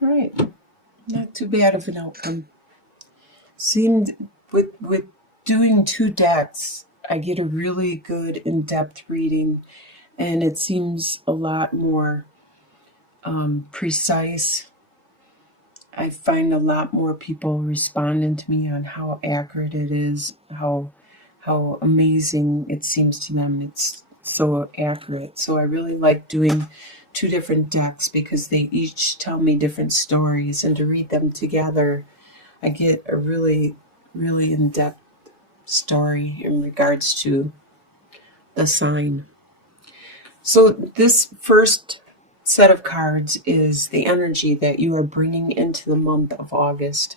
Right. Not too bad of an outcome. Seemed with doing two decks, I get a really good in-depth reading, and it seems a lot more precise. I find a lot more people responding to me on how accurate it is, how amazing it seems to them. It's so accurate. So I really like doing two different decks because they each tell me different stories, and to read them together, I get a really, really in-depth story in regards to the sign. So this first set of cards is the energy that you are bringing into the month of August.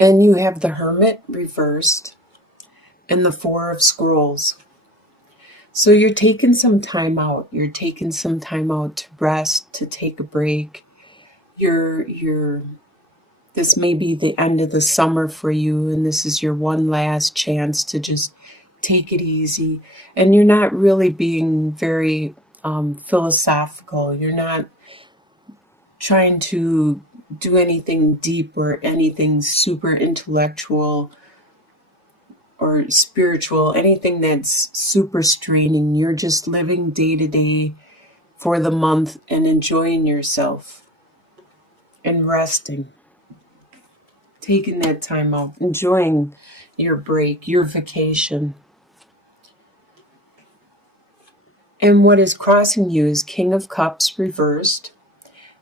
And you have the Hermit reversed and the Four of Scrolls. So you're taking some time out. You're taking some time out to rest, to take a break. You're this may be the end of the summer for you, and this is your one last chance to just take it easy. And you're not really being very philosophical. You're not trying to do anything deep or anything super intellectual or spiritual, anything that's super straining. You're just living day to day for the month and enjoying yourself and resting. Taking that time out, enjoying your break, your vacation. And what is crossing you is King of Cups reversed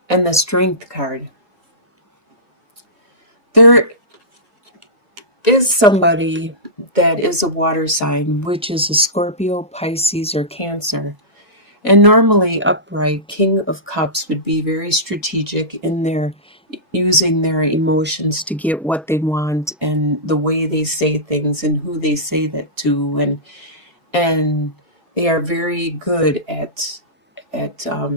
and the Strength card. There is somebody that is a water sign, which is a Scorpio, Pisces, or Cancer. And normally upright, King of Cups would be very strategic in their using their emotions to get what they want, and the way they say things and who they say that to, and they are very good at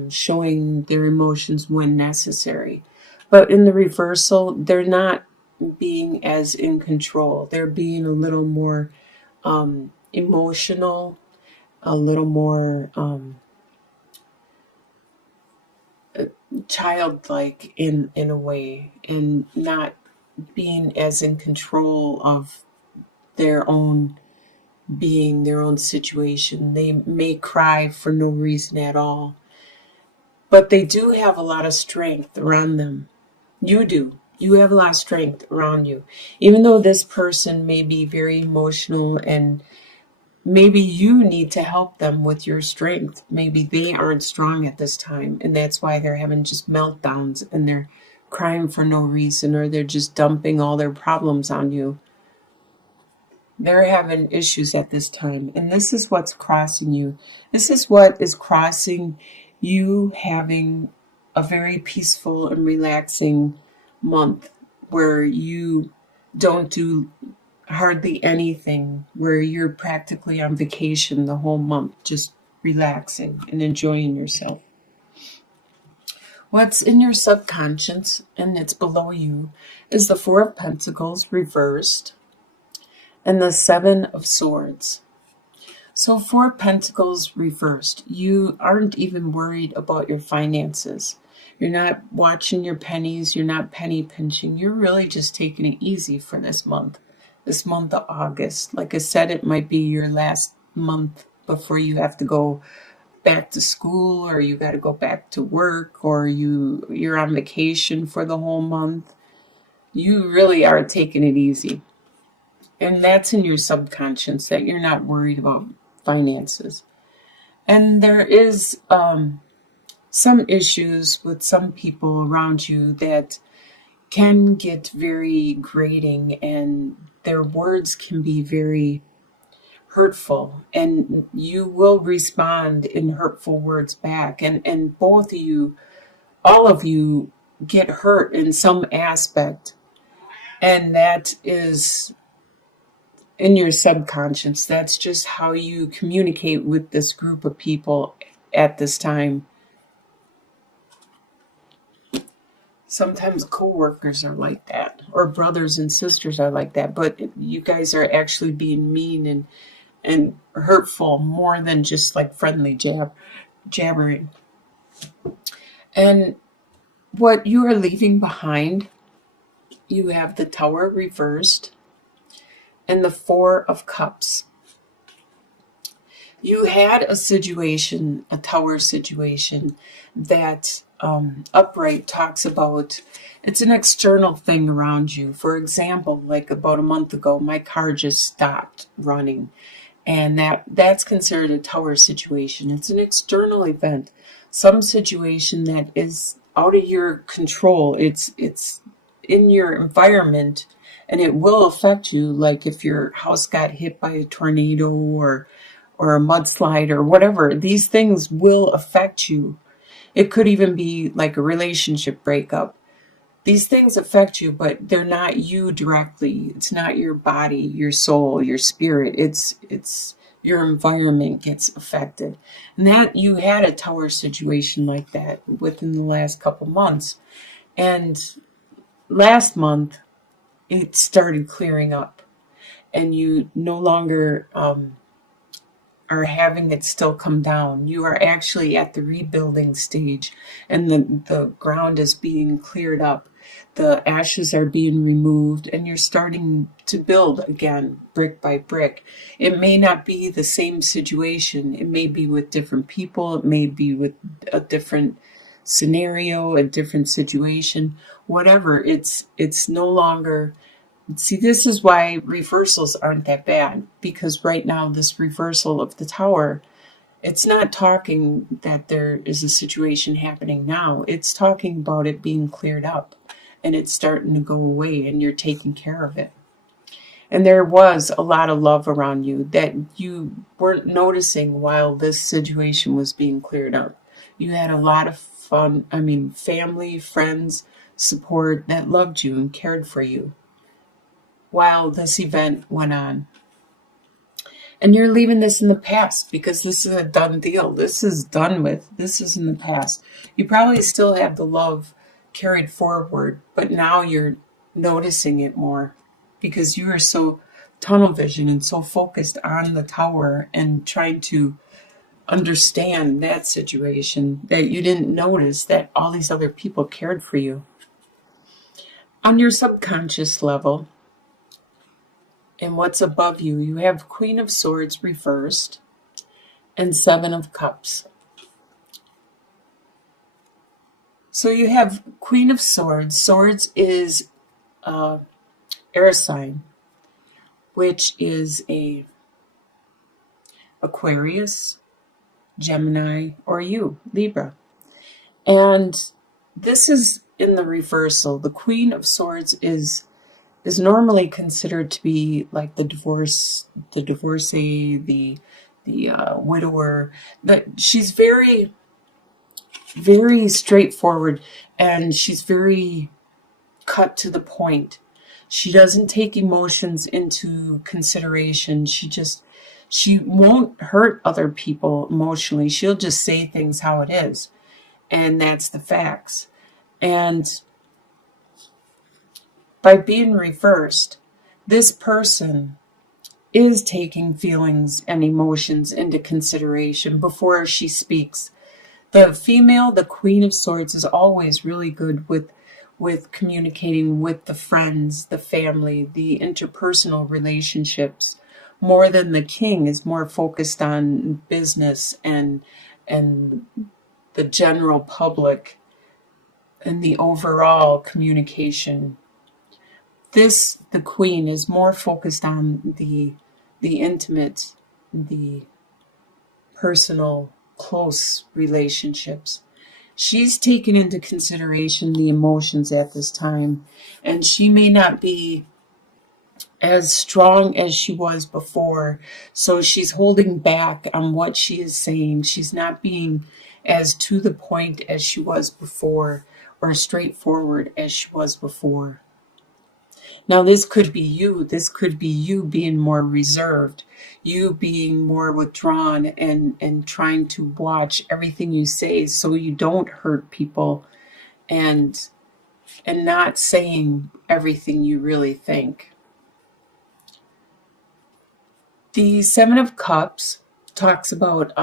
showing their emotions when necessary. But in the reversal, they're not being as in control. They're being a little more emotional, a little more childlike in a way, and not being as in control of their own being, their own situation. They may cry for no reason at all, but they do have a lot of strength around them. You do. You have a lot of strength around you. Even though this person may be very emotional, and maybe you need to help them with your strength. Maybe they aren't strong at this time, and that's why they're having just meltdowns and they're crying for no reason, or they're just dumping all their problems on you. They're having issues at this time, and this is what's crossing you. This is what is crossing you, having a very peaceful and relaxing month where you don't do hardly anything, where you're practically on vacation the whole month, just relaxing and enjoying yourself. What's in your subconscious, and it's below you, is the Four of Pentacles reversed and the Seven of Swords. So Four Pentacles reversed. You aren't even worried about your finances. You're not watching your pennies. You're not penny pinching. You're really just taking it easy for this month of August. Like I said, it might be your last month before you have to go back to school, or you got to go back to work, or you're on vacation for the whole month. You really are taking it easy. And that's in your subconscious, that you're not worried about finances. And there is some issues with some people around you that can get very grating, and their words can be very hurtful, and you will respond in hurtful words back. And both of you, all of you, get hurt in some aspect. And that is in your subconscious. That's just how you communicate with this group of people at this time. Sometimes co-workers are like that, or brothers and sisters are like that, but you guys are actually being mean and hurtful more than just like friendly jabbering. And what you are leaving behind, you have the Tower reversed and the Four of Cups. You had a situation, a Tower situation, that Upright talks about. It's an external thing around you. For example, like about a month ago, my car just stopped running. And that's considered a Tower situation. It's an external event, some situation that is out of your control. It's in your environment, and it will affect you. Like if your house got hit by a tornado or a mudslide or whatever, these things will affect you. It could even be like a relationship breakup. These things affect you, but they're not you directly. It's not your body, your soul, your spirit. It's your environment gets affected. And that you had a Tower situation like that within the last couple months. And last month, it started clearing up. And you no longer are having it still come down. You are actually at the rebuilding stage, and the ground is being cleared up. The ashes are being removed, and you're starting to build again, brick by brick. It may not be the same situation. It may be with different people. It may be with a different scenario, a different situation. Whatever, it's no longer. See, this is why reversals aren't that bad, because right now this reversal of the Tower, it's not talking that there is a situation happening now. It's talking about it being cleared up and it's starting to go away and you're taking care of it. And there was a lot of love around you that you weren't noticing while this situation was being cleared up. You had a lot of fun, family, friends, support that loved you and cared for you while this event went on. And you're leaving this in the past because this is a done deal. This is done with. This is in the past. You probably still have the love carried forward, but now you're noticing it more because you are so tunnel vision and so focused on the Tower and trying to understand that situation that you didn't notice that all these other people cared for you. On your subconscious level, and what's above you, you have Queen of Swords reversed and Seven of Cups. So you have Queen of Swords. Swords is air sign, which is a Aquarius, Gemini, or you, Libra. And this is in the reversal. The Queen of Swords is normally considered to be like the divorcee, the widower. That she's very, very straightforward, and she's very cut to the point. She doesn't take emotions into consideration. She won't hurt other people emotionally. She'll just say things how it is, and that's the facts. And by being reversed, this person is taking feelings and emotions into consideration before she speaks. The female, the Queen of Swords, is always really good with communicating with the friends, the family, the interpersonal relationships. More than the King is more focused on business and the general public and the overall communication. The Queen is more focused on the intimate, the personal, close relationships. She's taken into consideration the emotions at this time, and she may not be as strong as she was before, so she's holding back on what she is saying. She's not being as to the point as she was before, or straightforward as she was before. Now, this could be you. This could be you being more reserved, you being more withdrawn and trying to watch everything you say so you don't hurt people and not saying everything you really think. The Seven of Cups talks about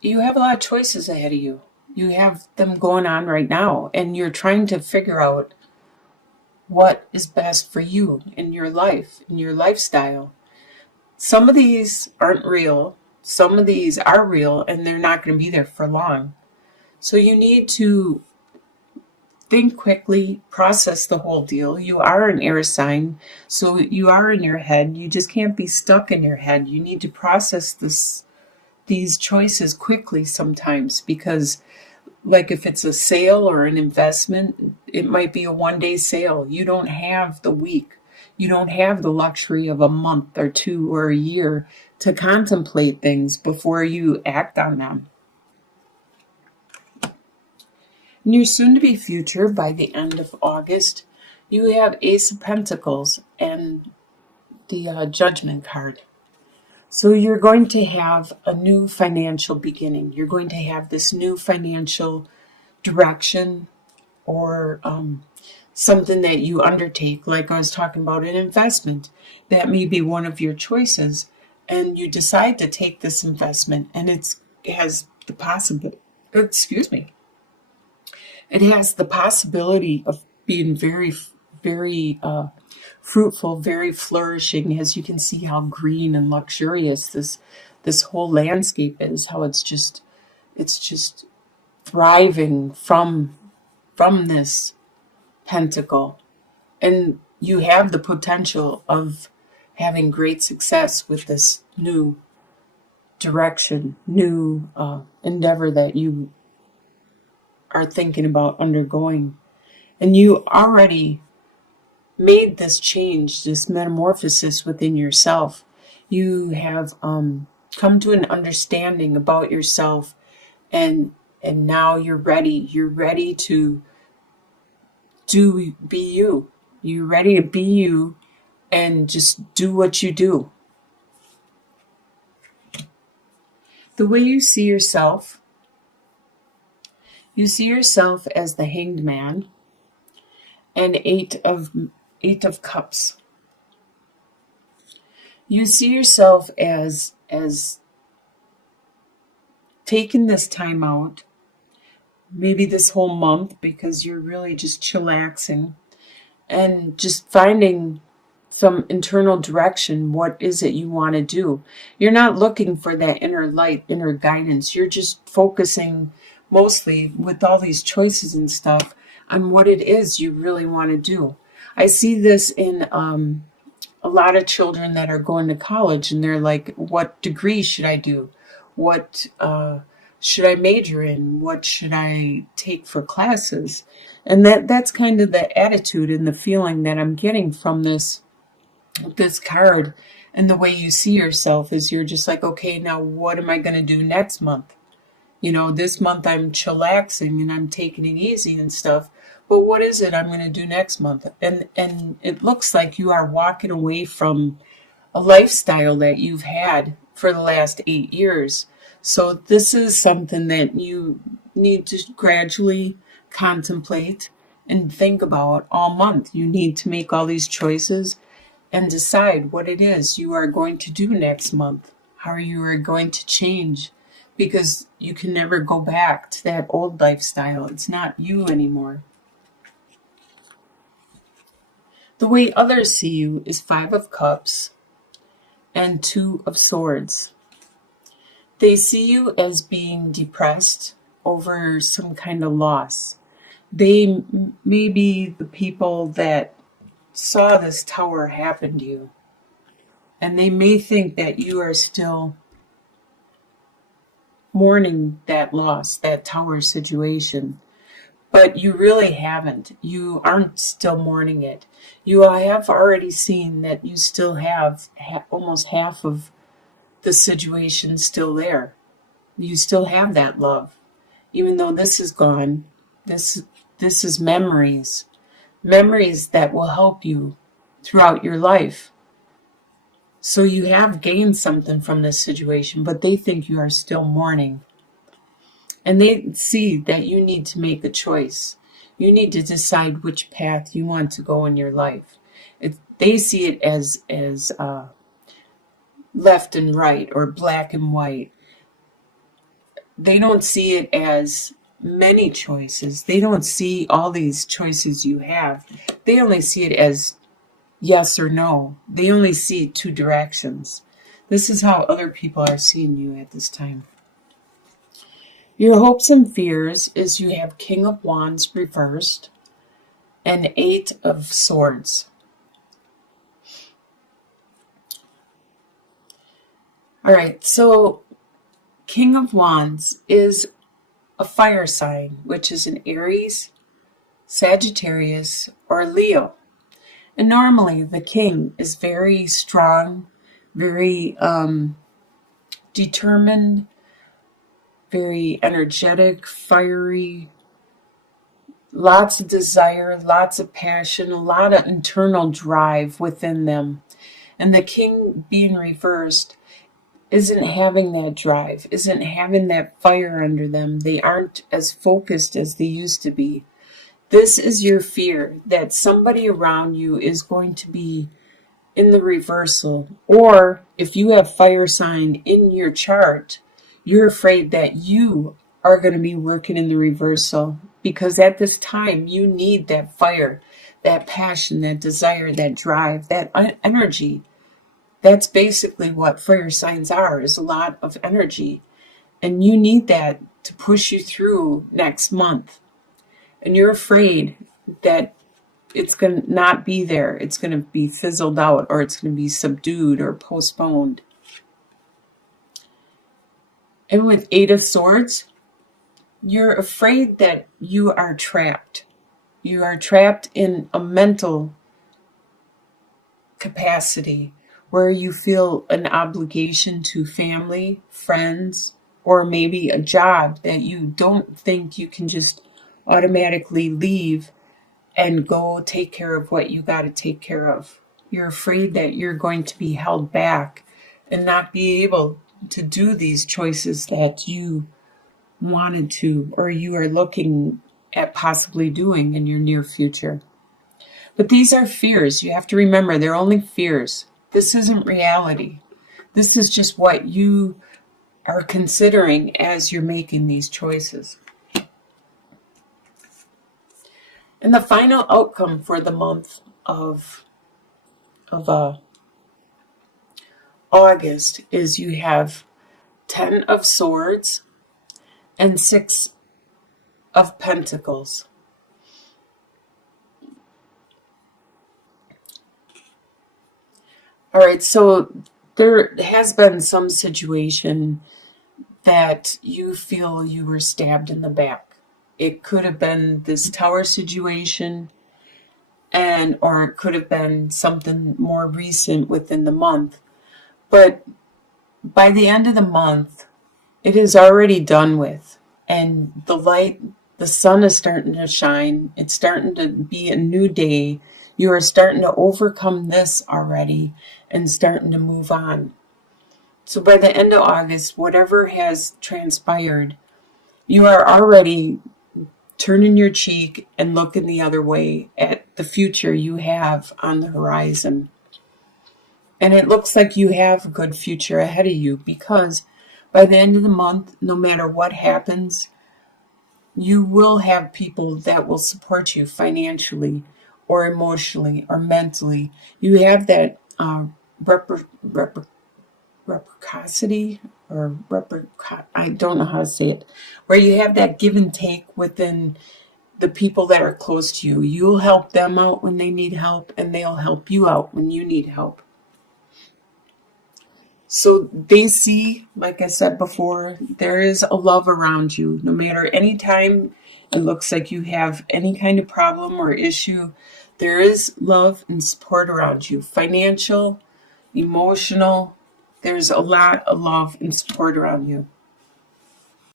you have a lot of choices ahead of you. You have them going on right now, and you're trying to figure out what is best for you in your life, in your lifestyle. Some of these aren't real. Some of these are real, and they're not going to be there for long. So you need to think quickly, process the whole deal. You are an air sign, so you are in your head. You just can't be stuck in your head. You need to process these choices quickly sometimes, because like if it's a sale or an investment, it might be a 1 day sale. You don't have the week. You don't have the luxury of a month or two or a year to contemplate things before you act on them. In your soon-to-be future, by the end of August, you have Ace of Pentacles and the Judgment card. So you're going to have a new financial beginning. You're going to have this new financial direction, or something that you undertake, like I was talking about an investment. That may be one of your choices, and you decide to take this investment, and it has the possibility, it has the possibility of being very, very fruitful, very flourishing, as you can see how green and luxurious this whole landscape is, how it's just thriving from this pentacle. And you have the potential of having great success with this new direction, new endeavor that you are thinking about undergoing. And you already made this change, this metamorphosis within yourself. You have come to an understanding about yourself, and now you're ready. You're ready to be you. You're ready to be you and just do what you do. The way you see yourself as the Hanged Man and Eight of Cups. You see yourself as taking this time out, maybe this whole month, because you're really just chillaxing and just finding some internal direction. What is it you want to do? You're not looking for that inner light, inner guidance. You're just focusing mostly, with all these choices and stuff, on what it is you really want to do. I see this in a lot of children that are going to college, and they're like, what degree should I do? What should I major in? What should I take for classes? And that's kind of the attitude and the feeling that I'm getting from this card. And the way you see yourself is, you're just like, okay, now what am I going to do next month? This month I'm chillaxing and I'm taking it easy and stuff. But what is it I'm going to do next month? And it looks like you are walking away from a lifestyle that you've had for the last 8 years. So this is something that you need to gradually contemplate and think about all month. You need to make all these choices and decide what it is you are going to do next month, how you are going to change, because you can never go back to that old lifestyle. It's not you anymore. The way others see you is 5 of Cups and 2 of Swords. They see you as being depressed over some kind of loss. They may be the people that saw this tower happen to you, and they may think that you are still mourning that loss, that tower situation. But you really haven't. You aren't still mourning it. You have already seen that you still have almost half of the situation still there. You still have that love. Even though this is gone, this is memories. Memories that will help you throughout your life. So you have gained something from this situation, but they think you are still mourning. And they see that you need to make a choice. You need to decide which path you want to go in your life. They see it as left and right, or black and white. They don't see it as many choices. They don't see all these choices you have. They only see it as yes or no. They only see two directions. This is how other people are seeing you at this time. Your hopes and fears is you have King of Wands reversed and Eight of Swords. All right, so King of Wands is a fire sign, which is an Aries, Sagittarius, or Leo. And normally the king is very strong, very determined, very energetic, fiery, lots of desire, lots of passion, a lot of internal drive within them. And the king being reversed isn't having that drive, isn't having that fire under them. They aren't as focused as they used to be. This is your fear that somebody around you is going to be in the reversal. Or if you have fire sign in your chart, you're afraid that you are going to be working in the reversal, because at this time you need that fire, that passion, that desire, that drive, that energy. That's basically what fire signs are, is a lot of energy. And you need that to push you through next month. And you're afraid that it's going to not be there. It's going to be fizzled out, or it's going to be subdued or postponed. And with Eight of Swords, you're afraid that you are trapped. You are trapped in a mental capacity where you feel an obligation to family, friends, or maybe a job that you don't think you can just automatically leave and go take care of what you got to take care of. You're afraid that you're going to be held back and not be able to do these choices that you wanted to, or you are looking at possibly doing in your near future. But these are fears. You have to remember, they're only fears. This isn't reality. This is just what you are considering as you're making these choices. And the final outcome for the month of August is you have 10 of Swords and 6 of Pentacles. All right, so there has been some situation that you feel you were stabbed in the back. It could have been this tower situation, or it could have been something more recent within the month. But by the end of the month, it is already done with. And the light, the sun is starting to shine. It's starting to be a new day. You are starting to overcome this already and starting to move on. So by the end of August, whatever has transpired, you are already turning your cheek and looking the other way at the future you have on the horizon. And it looks like you have a good future ahead of you, because by the end of the month, no matter what happens, you will have people that will support you financially or emotionally or mentally. You have that reciprocity, I don't know how to say it, where you have that give and take within the people that are close to you. You'll help them out when they need help, and they'll help you out when you need help. So they see, like I said before, there is a love around you. No matter any time it looks like you have any kind of problem or issue, there is love and support around you. Financial, emotional, there's a lot of love and support around you.